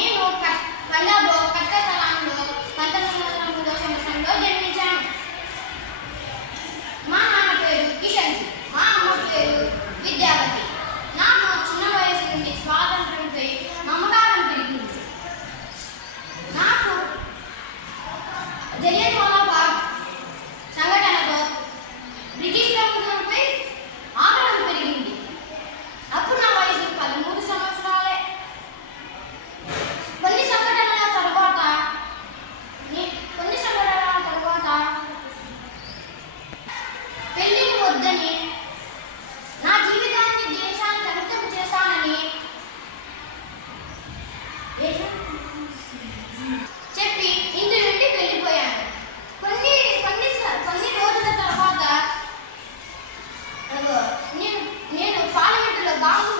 నేను పంజాబ్లో కట్టకలాంలో 1903వ సంవత్సరంలో జన్మించాను. మా నాన్న పేరు కిషన్, మా అమ్మ పేరు విద్యావతి. నాకు చిన్న వయసు నుండి స్వాతంత్ర్యంపై మమకారం పెరిగింది. నాకు జలియన్వాలా బాగ్ సంఘటనతో బ్రిటిష్ ప్రభుత్వంపై ఆగ్రహం పెరిగింది. అప్పుడు నా వయసు 13 సంవత్సరాలే. కొన్ని సంఘటనల తరువాత పెళ్లిని వద్దని, నా జీవితాన్ని దేశానికి అంకితం చేశానని చెప్పి ఇంటి నుండి వెళ్ళిపోయాను. కొన్ని రోజుల తర్వాత నేను పార్లమెంటులో బాంబు